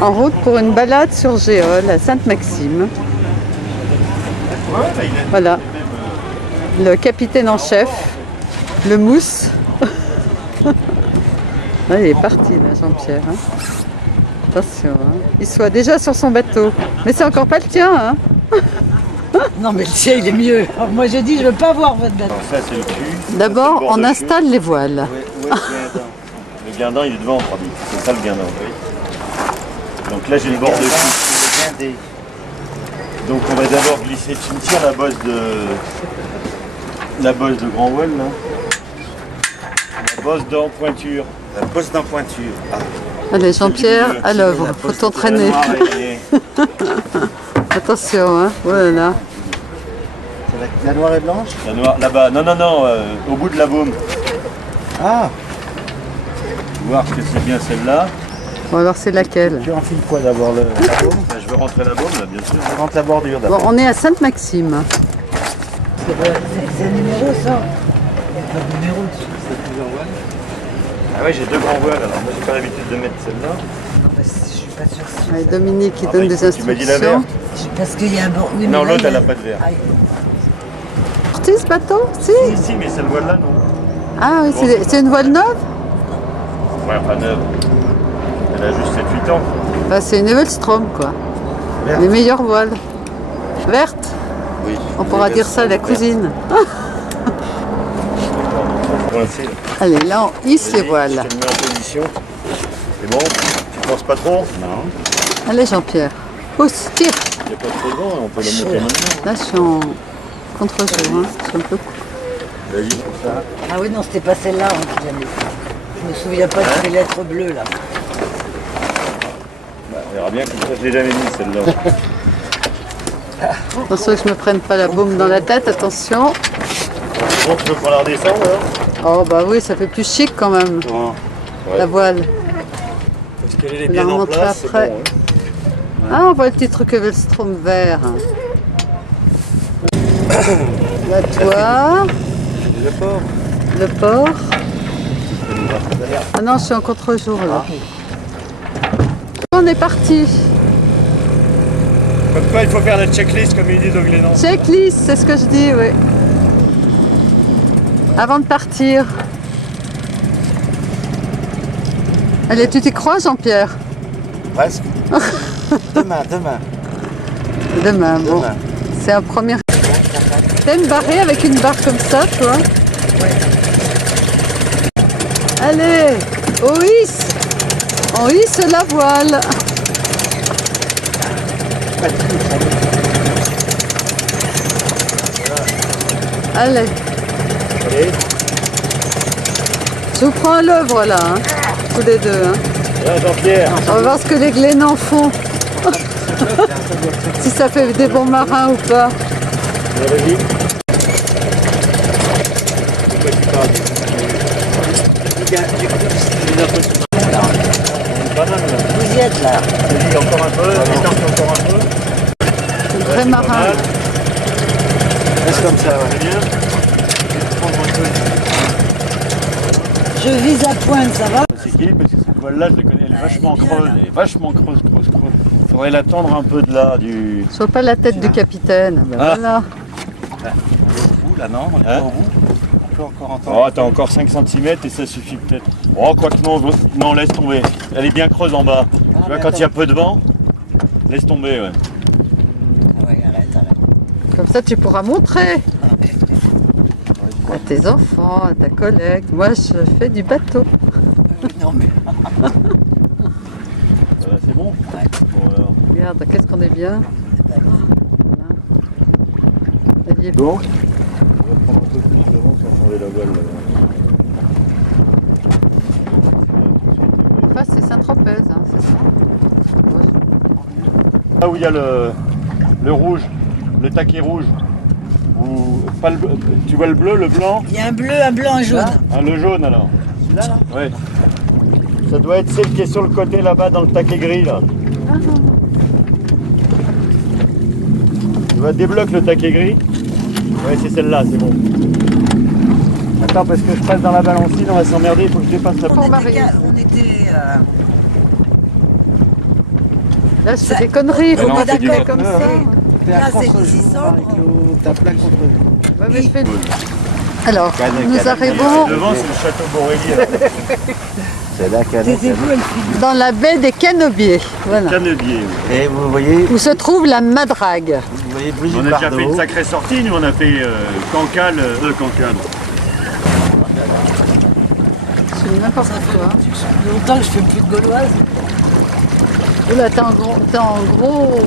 En route pour une balade sur Géole à Sainte-Maxime. Voilà. Le capitaine en chef, le mousse. Là, il est parti, là, Jean-Pierre. Hein. Attention, hein. Il soit déjà sur son bateau. Mais c'est encore pas le tien, hein. Non, mais le tien, il est mieux. Moi, je dis, je veux pas voir votre bateau. Ça, c'est le cul. D'abord, on installe les voiles. Oui, le guindin, il est devant, Fabi. C'est ça le guindin. Oui. Donc là, j'ai le bord de cul. Donc on va d'abord glisser. Tu me tires la bosse de grand voile, là. La bosse d'en pointure. La bosse d'en pointure. Ah. Allez, Jean-Pierre, à l'œuvre. Faut t'entraîner. Attention, hein. Voilà. La noire et blanche? La noire, là-bas. Non, au bout de la baume. Ah. Voir que c'est bien celle-là. Bon, alors c'est laquelle? Tu enfiles quoi d'abord, la baume? Là, je veux rentrer la baume, là, bien sûr. Je rentre la bordure Bon, d'abord. on est à Sainte-Maxime. C'est un numéro, ça. Il n'y a pas de numéro dessus. Ah ouais, j'ai deux grands voiles, alors moi j'ai pas l'habitude de mettre celle-là. Non, mais je suis pas sûre. Ouais, Dominique qui Ah donne bah, des tu m'as dit la instructions. verte. Parce qu'il y a un bord. Oui, Non, mais là, l'autre il y elle a pas de verre. Ah, Sorti ce bateau? Si. Si, mais cette voile-là, non. Ah oui, c'est une voile neuve? Ouais, enfin neuve. Elle a juste 7-8 ans. Bah, c'est une Evelstrom, quoi. Verte. Les meilleures voiles. Verte. Oui. On pourra dire ça à la cousine. Coincé. Allez, là, on hisse les voiles. Je te mets en position. C'est bon? Tu penses pas trop? Non. Allez, Jean-Pierre. Pousse, tire. Il n'y a pas trop de vent, on peut le monter maintenant. Là, je suis en contre-jour. Hein. Je suis un peu... Vas-y, pour ça. Ah oui, non, c'était pas celle-là, hein, que j'avais. Je me souviens pas de les lettres bleues, là. Bah, on verra bien, comme ça je l'ai jamais mis celle-là. Attention que je me prenne pas la baume dans la tête, attention. Bon, tu veux qu'on la redescende alors? Oh bah oui, ça fait plus chic quand même, Ouais. la voile. Parce qu'elle est On bien la en remontera place, c'est après. bon, hein. Ah, on voit le petit truc Evelstrom vert. La toile, Le port. le port. Ah non, je suis en contre-jour là. On est parti. Comme quoi, il faut faire la checklist comme ils disent au Glénan. Checklist, c'est ce que je dis, oui. Avant de partir. Allez, tu t'y crois, Jean-Pierre? Presque. Demain. Demain, bon. Demain. C'est un premier... T'aimes barrer avec une barre comme ça, toi? Allez, on hisse. On hisse la voile. Allez. Allez, Je vous prends à l'œuvre là, hein, tous les deux. Hein. là, Jean-Pierre. On va voir ce que les Glénans font. Si ça fait des bons marins ou pas. Vas-y. Pourquoi tu parles? Banane, là. Vous y êtes, là. Vas-y, encore un peu, étends encore un peu. C'est vrai marin. Reste comme ça, ouais. C'est bien. Prendre un peu. Je vise à pointe, ça va? C'est qui? Parce que cette voile-là, je la connais, elle est vachement creuse. Elle est vachement creuse. Faudrait la tendre un peu de là, du... Je vois pas la tête du capitaine. Ben Ah. voilà. Au bout, là, non? On est Hein? pas au bout. On peut encore entendre. Oh, t'as encore 5 cm et ça suffit peut-être. Oh, quoi que non, laisse tomber. Elle est bien creuse en bas. Tu vois, quand il y a peu de vent, laisse tomber, ouais. Ah ouais, arrête. Comme ça, tu pourras montrer à tes enfants, à ta collègue. Moi, je fais du bateau. Non, mais. C'est bon? Ouais. Bon, alors. Regarde, qu'est-ce qu'on est bien. Voilà. Voyez, Donc, on va prendre un peu plus de vent sans changer la voile là. face, c'est Saint-Tropez, hein, c'est ça? Ouais. Là où il y a le rouge, le taquet rouge, ou pas le, tu vois le bleu, le blanc, Il y a un bleu, un blanc, un jaune. ah, le jaune alors. Celui-là, là? Ouais. Ça doit être celle qui est sur le côté là-bas dans le taquet gris là. Tu vois, débloque le taquet gris. Ouais, c'est celle-là, c'est bon. Attends, parce que je passe dans la balancine, on va s'emmerder, il faut que je dépasse la Pour Marie. On était Là, je fais des conneries, il faut non, pas c'est du taper vote. comme ça. T'es à Là, c'est contre jour, 600. Marie-Claude. T'as plein contre jour. Ouais, mais je fais- Alors, nous Et arrivons devant, c'est le château Borély. C'est là qu'elle est. dans la baie des Canobiers, voilà, Canebier. Oui. Et vous voyez où se trouve la Madrague. Brigitte On a déjà fait Bardot. une sacrée sortie, nous on a fait Cancale, Cancale. C'est n'importe quoi. Longtemps que je fais plus de gauloise. Oula, t'es en gros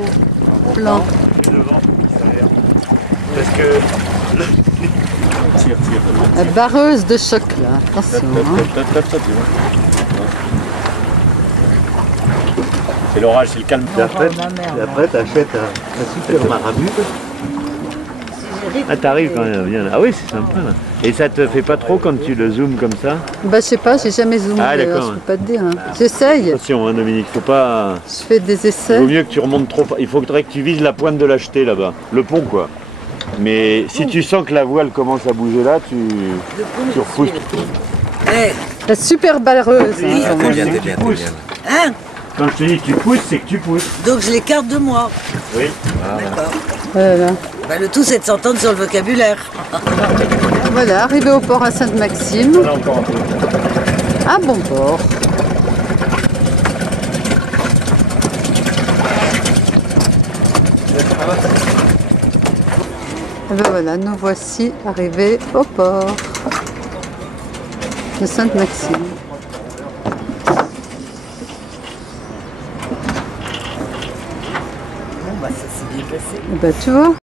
plan. Devant, ça a l'air. Parce que. Tire. La barreuse de choc, là. Attention. Hein. Tu vois. C'est l'orage, c'est le calme. Et après, t'achètes un super marabout. Ah, t'arrives quand même bien là. Ah oui, c'est sympa là. Et ça te fait pas trop quand tu le zoomes comme ça? Bah, je sais pas, j'ai jamais zoomé, Ah, alors d'accord. je peux pas te dire. Hein. J'essaye, Attention, hein, Dominique, faut pas. je fais des Il vaut essais. mieux que tu remontes trop. Il faudrait que tu vises la pointe de la jetée là-bas, le pont quoi. Mais si tu sens que la voile commence à bouger là, tu repousses. Eh, La super barreuse. Oui. Hein. T'es bien, t'es Tu bien, t'es pousses. bien. hein? Quand je te dis que tu pousses, c'est que tu pousses. Donc je l'écarte de moi. Oui. D'accord. Voilà. Bah, le tout, c'est de s'entendre sur le vocabulaire. Voilà, arrivé au port à Sainte-Maxime. Là encore un peu. Un bon port. Et ben voilà, nous voici arrivés au port de Sainte-Maxime. Bon, bah, ça s'est bien passé. Et ben tu vois.